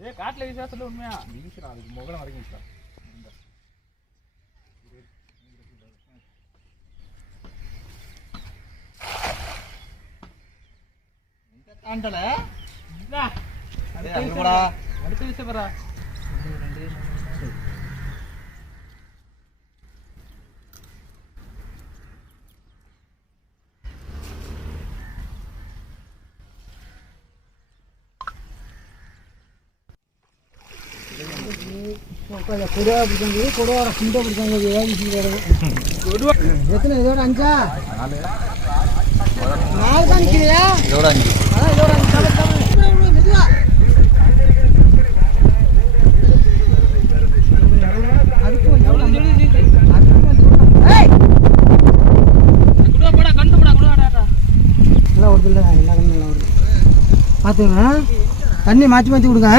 ஏ காட்டில் வீசா சொல்லு உண்மையா? வீசுறா அதுக்கு முகலம் வரைக்கும் வீசுறா தாண்டல. அடுத்த விஷயம் வரா கொடுவா பிடிச்சாங்க எத்தனை? இதோட அஞ்சா? நாலு தான். நிற்கிறியா இதோட அஞ்சு. கண்டு போடா நல்லா எல்லா நல்லா வருது பார்த்துங்க தண்ணி மாற்றி மாற்றி கொடுங்க